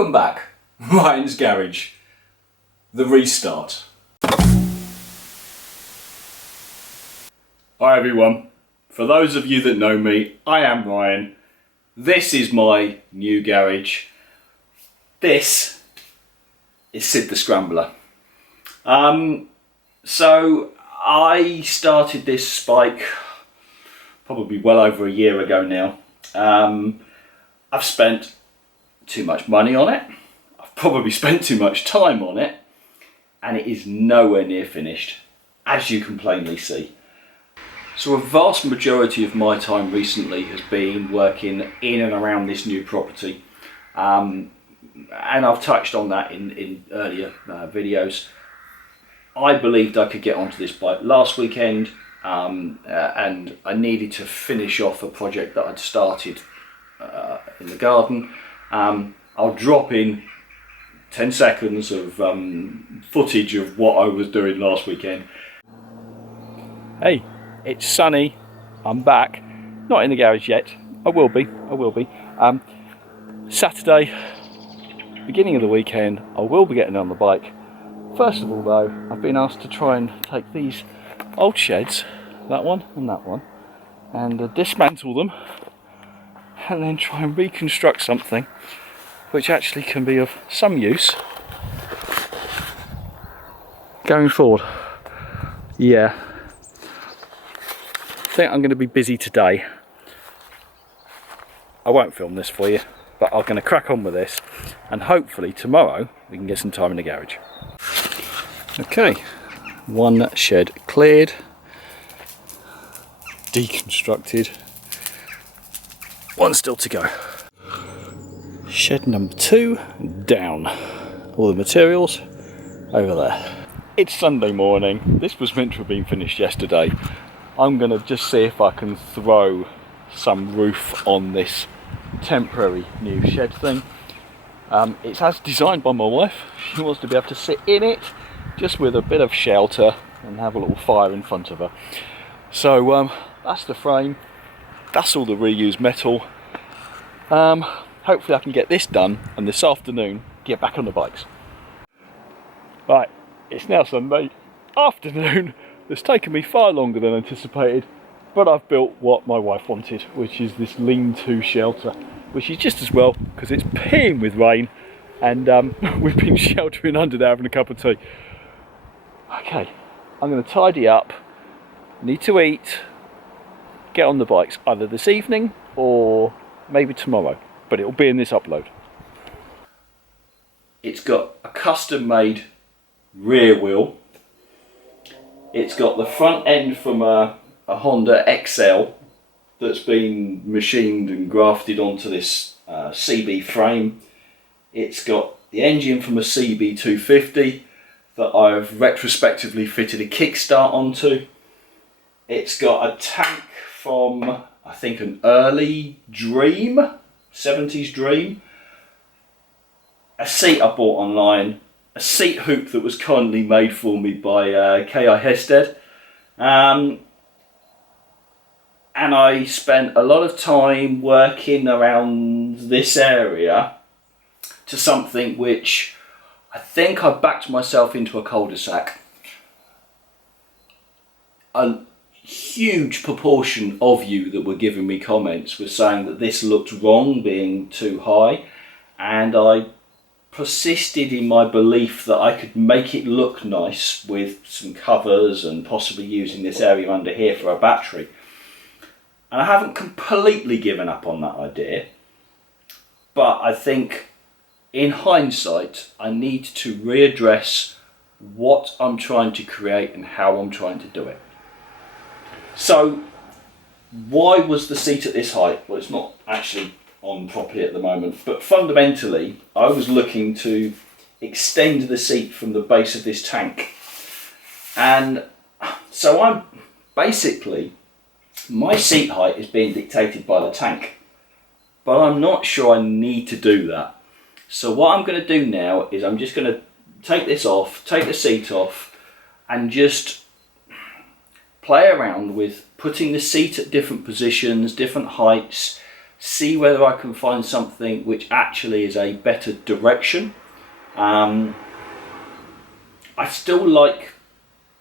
Welcome back, Ryan's Garage, the restart. Hi everyone, for those of you that know me, I am Ryan. This is my new garage. This is Sid the Scrambler. So I started this bike probably well over a year ago now. I've spent too much money on it. I've probably spent too much time on it, and it is nowhere near finished, as you can plainly see. So a vast majority of my time recently has been working in and around this new property, and I've touched on that in earlier videos. I believed I could get onto this bike last weekend, and I needed to finish off a project that I'd started in the garden. I'll drop in 10 seconds of footage of what I was doing last weekend. Hey, it's sunny, I'm back, not in the garage yet, I will be. Saturday, beginning of the weekend, I will be getting on the bike. First of all though, I've been asked to try and take these old sheds, that one and that one, and dismantle them, and then try and reconstruct something which actually can be of some use going forward. Yeah, I think I'm going to be busy today. I won't film this for you, but I'm going to crack on with this, and hopefully tomorrow we can get some time in the garage. Okay, one shed cleared, deconstructed, one still to go. Shed number 2 down. All the materials over there. It's Sunday morning. This was meant to have been finished yesterday. I'm going to just see if I can throw some roof on this temporary new shed thing. It's as designed by my wife. She wants to be able to sit in it just with a bit of shelter and have a little fire in front of her. So that's the frame. That's all the reused metal. Hopefully I can get this done and this afternoon get back on the bikes. Right, it's now Sunday afternoon. It's taken me far longer than anticipated, but I've built what my wife wanted, which is this lean-to shelter, which is just as well because it's peeing with rain, and we've been sheltering under there having a cup of tea. Okay, I'm going to tidy up, need to eat, get on the bikes either this evening or maybe tomorrow, but it'll be in this upload. It's got a custom made rear wheel. It's got the front end from a Honda XL that's been machined and grafted onto this CB frame. It's got the engine from a CB 250 that I've retrospectively fitted a kickstart onto. It's got a tank from, I think, an early Dream, 70s Dream. A seat I bought online, a seat hoop that was kindly made for me by K.I. Hested. And I spent a lot of time working around this area to something which I think I backed myself into a cul-de-sac. A huge proportion of you that were giving me comments were saying that this looked wrong, being too high, and I persisted in my belief that I could make it look nice with some covers and possibly using this area under here for a battery. And I haven't completely given up on that idea, but I think in hindsight I need to readdress what I'm trying to create and how I'm trying to do it. So why was the seat at this height? Well, it's not actually on properly at the moment, but fundamentally I was looking to extend the seat from the base of this tank, and so I'm basically, my seat height is being dictated by the tank, but I'm not sure I need to do that. So what I'm going to do now is I'm just going to take this off, take the seat off, and just play around with putting the seat at different positions, different heights, see whether I can find something which actually is a better direction. I still like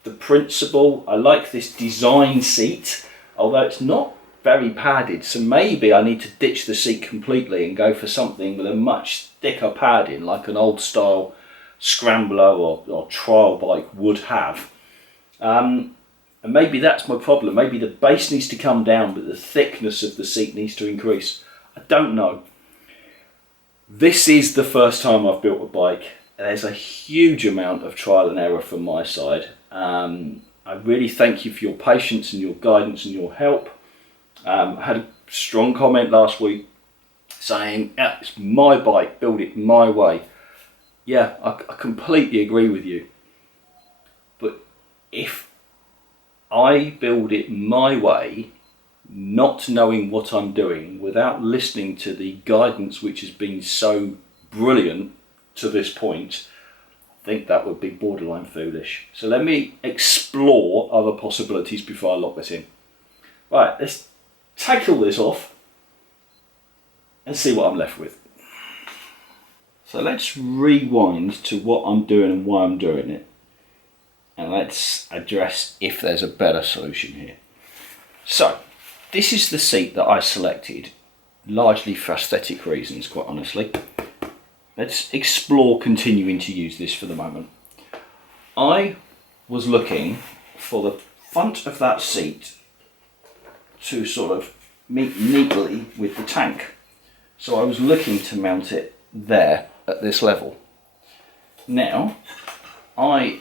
the principle. I like this design seat, although it's not very padded, so maybe I need to ditch the seat completely and go for something with a much thicker padding, like an old style Scrambler or trial bike would have. And maybe that's my problem. Maybe the base needs to come down, but the thickness of the seat needs to increase. I don't know. This is the first time I've built a bike. There's a huge amount of trial and error from my side. I really thank you for your patience and your guidance and your help. I had a strong comment last week saying, yeah, it's my bike, build it my way. Yeah, I completely agree with you. But if I build it my way, not knowing what I'm doing, without listening to the guidance which has been so brilliant to this point, I think that would be borderline foolish. So let me explore other possibilities before I lock this in. Right, let's take all this off and see what I'm left with. So let's rewind to what I'm doing and why I'm doing it, and let's address if there's a better solution here. So this is the seat that I selected, largely for aesthetic reasons, quite honestly. Let's explore continuing to use this for the moment. I was looking for the front of that seat to sort of meet neatly with the tank. So I was looking to mount it there at this level. Now, I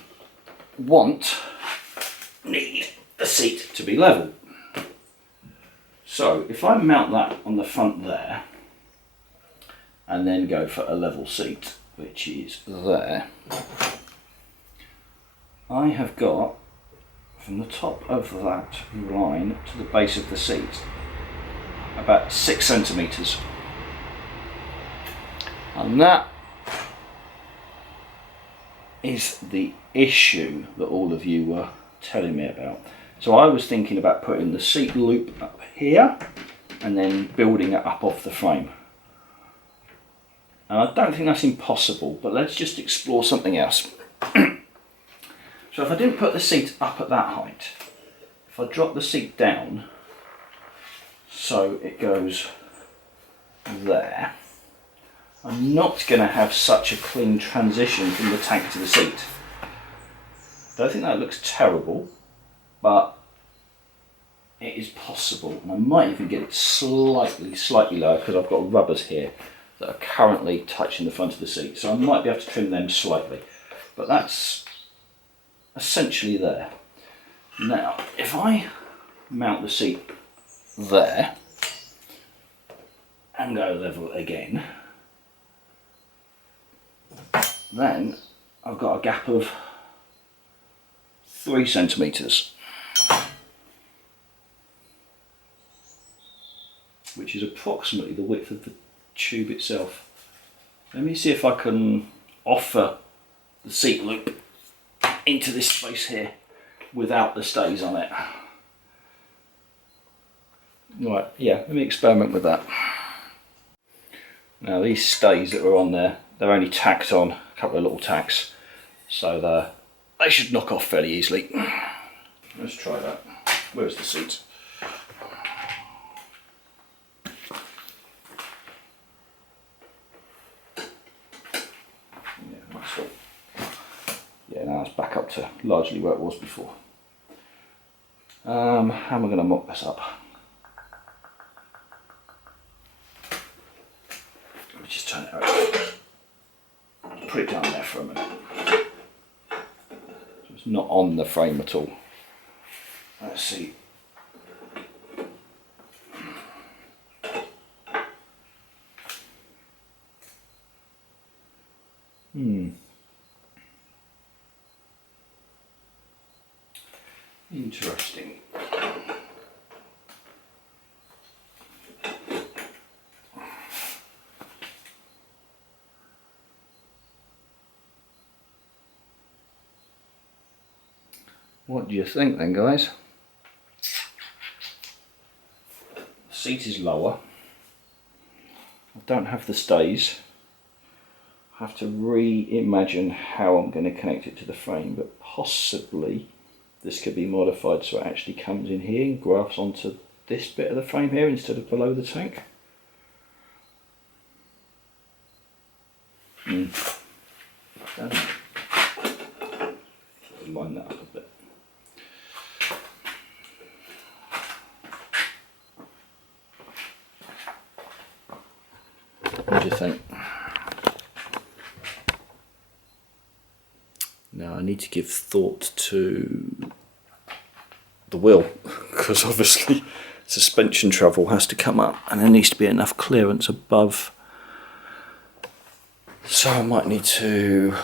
need the seat to be level. So if I mount that on the front there, and then go for a level seat, which is there, I have got, from the top of that line to the base of the seat, about 6 centimetres. And that is the issue that all of you were telling me about. So I was thinking about putting the seat loop up here and then building it up off the frame. And I don't think that's impossible, but let's just explore something else. So if I didn't put the seat up at that height, if I drop the seat down so it goes there, I'm not going to have such a clean transition from the tank to the seat. Don't think that looks terrible, but it is possible, and I might even get it slightly lower because I've got rubbers here that are currently touching the front of the seat, so I might be able to trim them slightly, but that's essentially there. Now, if I mount the seat there and go level again, then I've got a gap of 3 centimetres, which is approximately the width of the tube itself. Let me see if I can offer the seat loop into this space here without the stays on it. Right, yeah, let me experiment with that. Now these stays that were on there, they're only tacked on, a couple of little tacks, so they should knock off fairly easily. Let's try that. Where's the seat? Yeah, now it's back up to largely where it was before. How am I going to mock this up? Let me just turn it over. Put it down there for a minute. So it's not on the frame at all. Let's see. Interesting. What do you think then, guys? The seat is lower. don't have the stays. I have to reimagine how I'm going to connect it to the frame, but possibly this could be modified so it actually comes in here and grafts onto this bit of the frame here instead of below the tank. Don't know. Line that up a bit. What do you think? Now I need to give thought to the wheel, because obviously suspension travel has to come up and there needs to be enough clearance above. So I might need to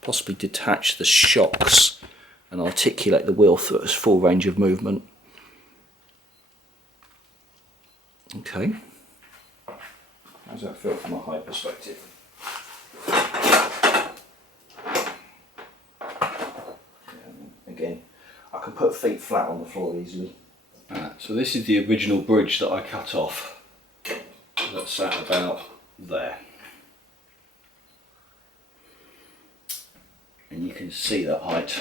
possibly detach the shocks and articulate the wheel through its full range of movement. Okay. How does that feel from a height perspective? Again, I can put feet flat on the floor easily. So this is the original bridge that I cut off. That sat about there. And you can see that height.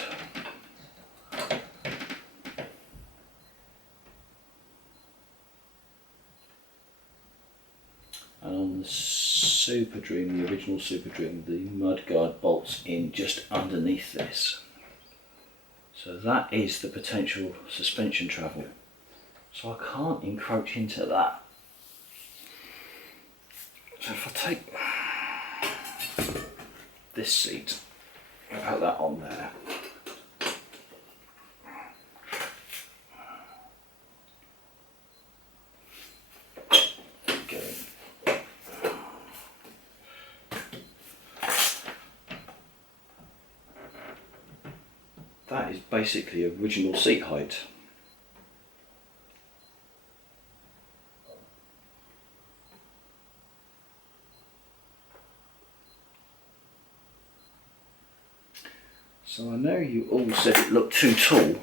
And on the Super Dream, the original Super Dream, the mudguard bolts in just underneath this. So that is the potential suspension travel. So I can't encroach into that. So if I take this seat and put that on there, that is basically original seat height. So I know you all said it looked too tall.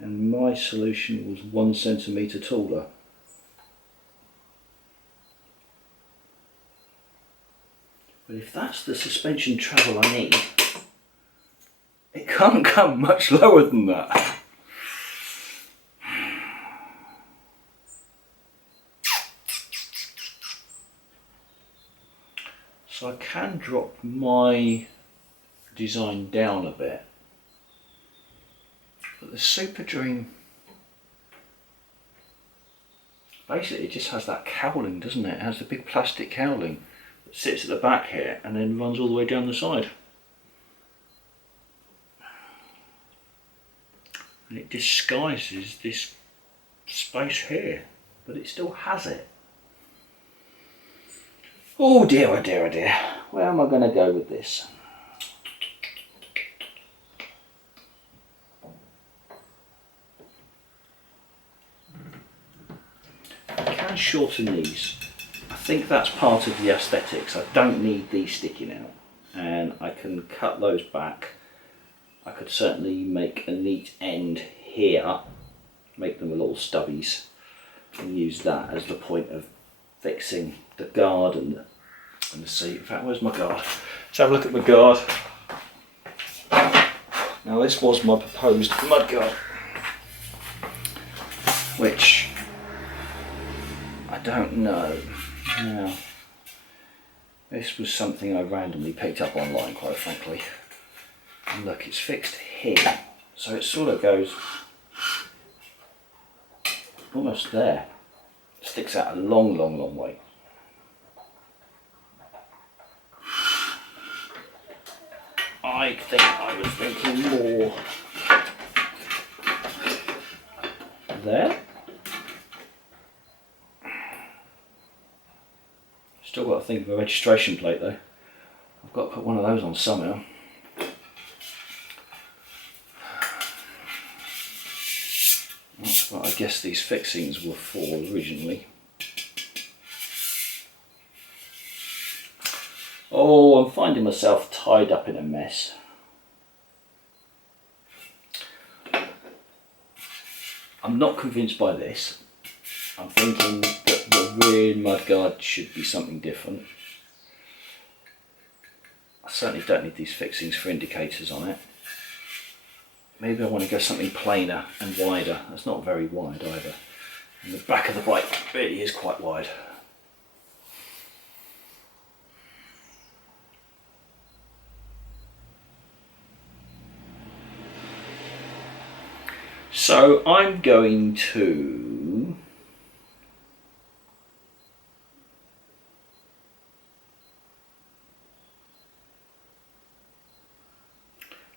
And my solution was 1 centimetre taller. But if that's the suspension travel I need, it can't come much lower than that. So I can drop my design down a bit. But the Super Dream, basically it just has that cowling, doesn't it? It has the big plastic cowling that sits at the back here and then runs all the way down the side. And it disguises this space here, but it still has it. Oh dear, oh dear, oh dear. Where am I going to go with this? I can shorten these. I think that's part of the aesthetics. I don't need these sticking out. And I can cut those back. I could certainly make a neat end here. Make them little stubbies. And use that as the point of fixing the guard and the seat. In fact, where's my guard? Let's have a look at my guard. Now this was my proposed mudguard, which I don't know. Now, this was something I randomly picked up online, quite frankly. And look, it's fixed here, so it sort of goes almost there. Sticks out a long, long, long way. I think I was thinking more there. Still got to think of a registration plate though. I've got to put one of those on somehow. That's what I guess these fixings were for originally. Oh, I'm finding myself tied up in a mess. I'm not convinced by this. I'm thinking that the rear mudguard should be something different. I certainly don't need these fixings for indicators on it. Maybe I want to go something plainer and wider. That's not very wide either. And the back of the bike really is quite wide. So I'm going to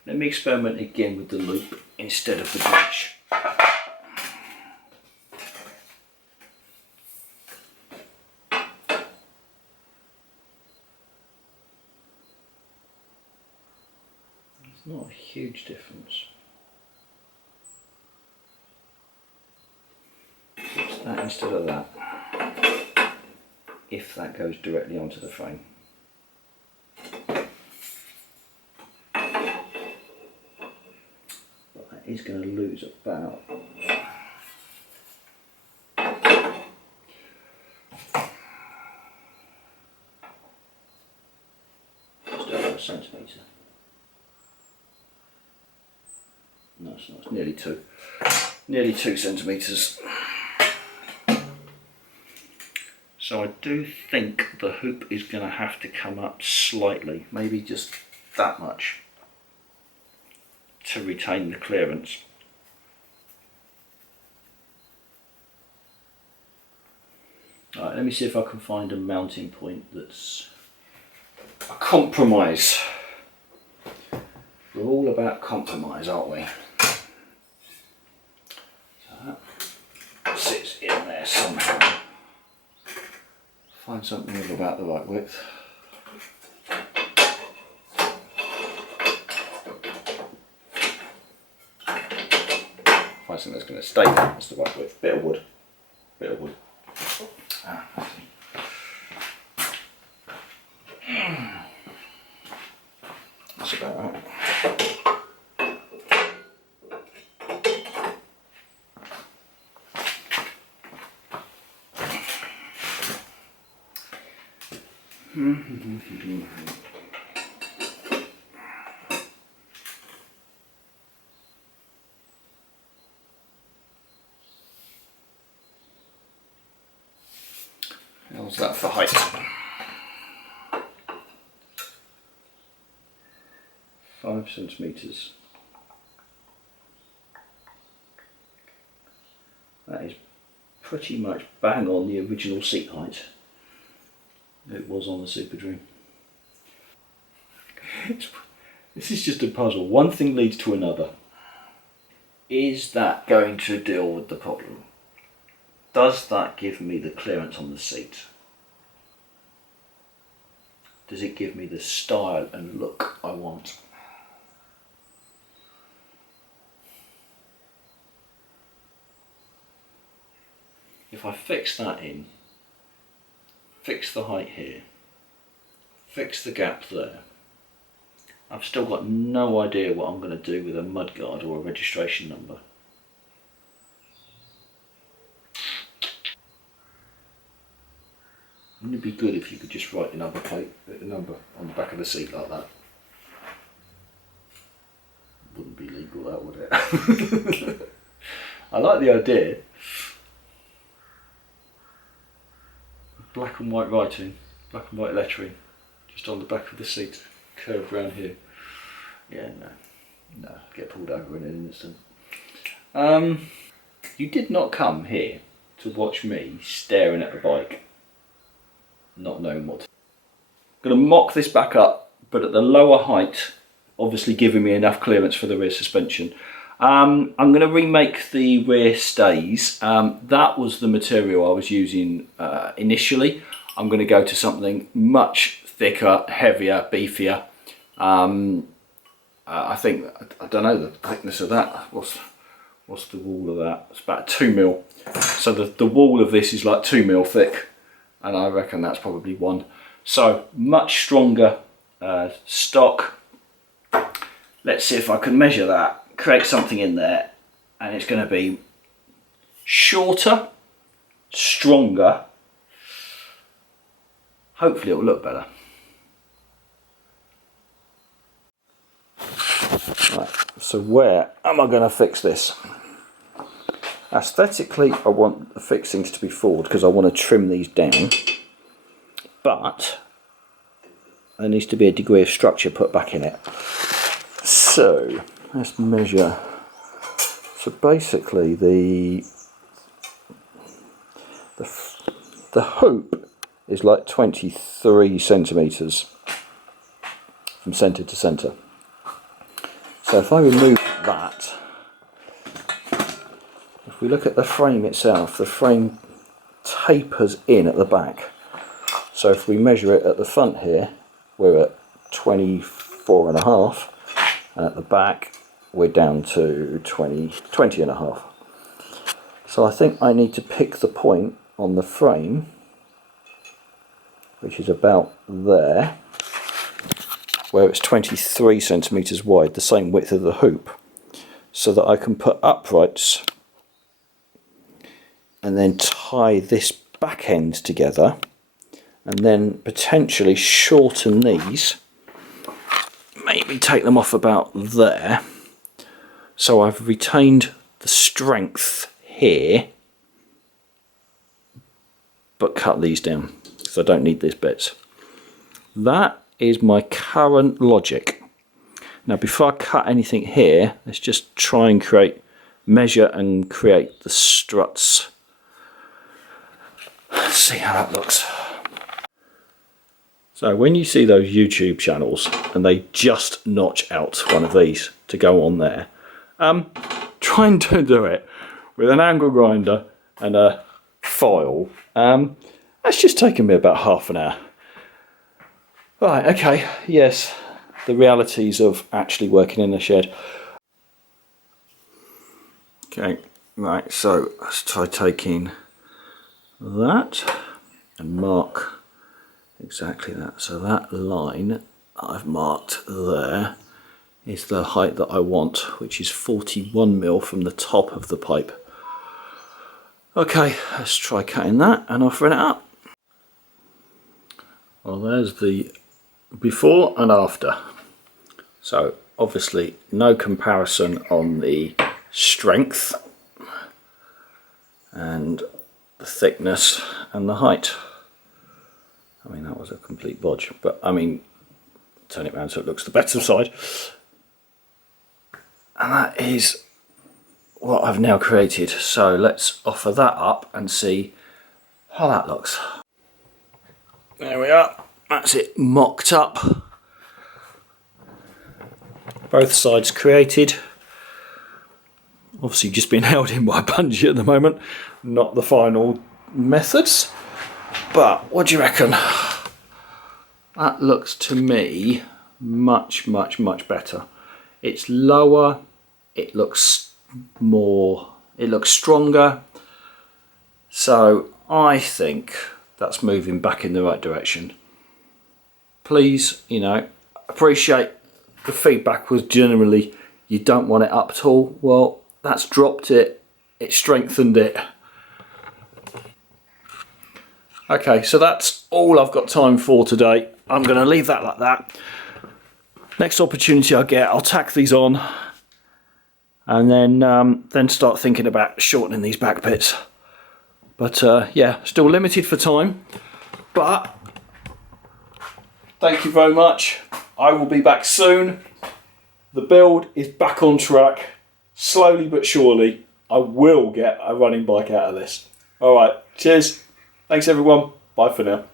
let me experiment again with the loop instead of the bridge. It's not a huge difference. It's that instead of that, if that goes directly onto the frame. But that is going to lose about just over a centimetre. No, it's not, it's nearly 2 centimetres. So I do think the hoop is going to have to come up slightly, maybe just that much, to retain the clearance. Alright, let me see if I can find a mounting point that's a compromise. We're all about compromise, aren't we? So that sits in there somehow. Find something of about the right width. Find something that's going to stay there. That's the right width. Bit of wood. Bit of wood. That's about right. How's that for height? 5 centimetres. That is pretty much bang on the original seat height it was on the Super Dream. This is just a puzzle. One thing leads to another. Is that going to deal with the problem? Does that give me the clearance on the seat? Does it give me the style and look I want? If I fix that in, fix the height here, fix the gap there, I've still got no idea what I'm going to do with a mudguard or a registration number. Wouldn't it be good if you could just write the number plate, the number on the back of the seat like that? Wouldn't be legal, that would it? I like the idea. Black and white writing, black and white lettering, just on the back of the seat, curved around here. Yeah, no, get pulled over in an instant. You did not come here to watch me staring at the bike, not knowing what to do. I'm going to mock this back up, but at the lower height, obviously giving me enough clearance for the rear suspension. I'm going to remake the rear stays. That was the material I was using initially. I'm going to go to something much thicker, heavier, beefier. I think, I don't know the thickness of that. What's the wall of that? It's about 2 mil. So the wall of this is like 2 mil thick, and I reckon that's probably 1. So much stronger stock. Let's see if I can measure that, create something in there, and it's going to be shorter, stronger. Hopefully it'll look better. Right, so where am I going to fix this? Aesthetically, I want the fixings to be forward because I want to trim these down, but there needs to be a degree of structure put back in it. So let's measure. So basically the hoop is like 23 centimetres from centre to centre. So if I remove that, if we look at the frame itself, the frame tapers in at the back. So if we measure it at the front here, we're at 24.5, and at the back we're down to 20.5. So I think I need to pick the point on the frame, which is about there, where it's 23 centimetres wide, the same width of the hoop, so that I can put uprights and then tie this back end together, and then potentially shorten these, maybe take them off about there, so I've retained the strength here, but cut these down because I don't need these bits. That is my current logic. Now before I cut anything here, let's just try and measure and create the struts. Let's see how that looks. So when you see those YouTube channels and they just notch out one of these to go on there, trying to do it with an angle grinder and a file, that's just taken me about half an hour. Right, okay, yes, the realities of actually working in a shed. Okay, right, so let's try taking that and mark exactly that. So that line I've marked there is the height that I want, which is 41mm from the top of the pipe. Okay, let's try cutting that and offering it up. Well, there's the before and after. So obviously no comparison on the strength and the thickness and the height. I mean, that was a complete bodge, but I mean, turn it around so it looks the better side. And that is what I've now created. So let's offer that up and see how that looks. There we are, that's it mocked up. Both sides created. Obviously just being held in by a bungee at the moment, not the final methods. But what do you reckon? That looks to me much better. It's lower, it looks stronger. So I think that's moving back in the right direction. Please, you know, appreciate the feedback was generally you don't want it up at all. Well, that's dropped it, it strengthened it. Okay, so that's all I've got time for today. I'm going to leave that like that. Next opportunity I get, I'll tack these on, and then start thinking about shortening these back bits. But yeah, still limited for time. But thank you very much. I will be back soon. The build is back on track. Slowly but surely, I will get a running bike out of this. All right, cheers. Thanks everyone. Bye for now.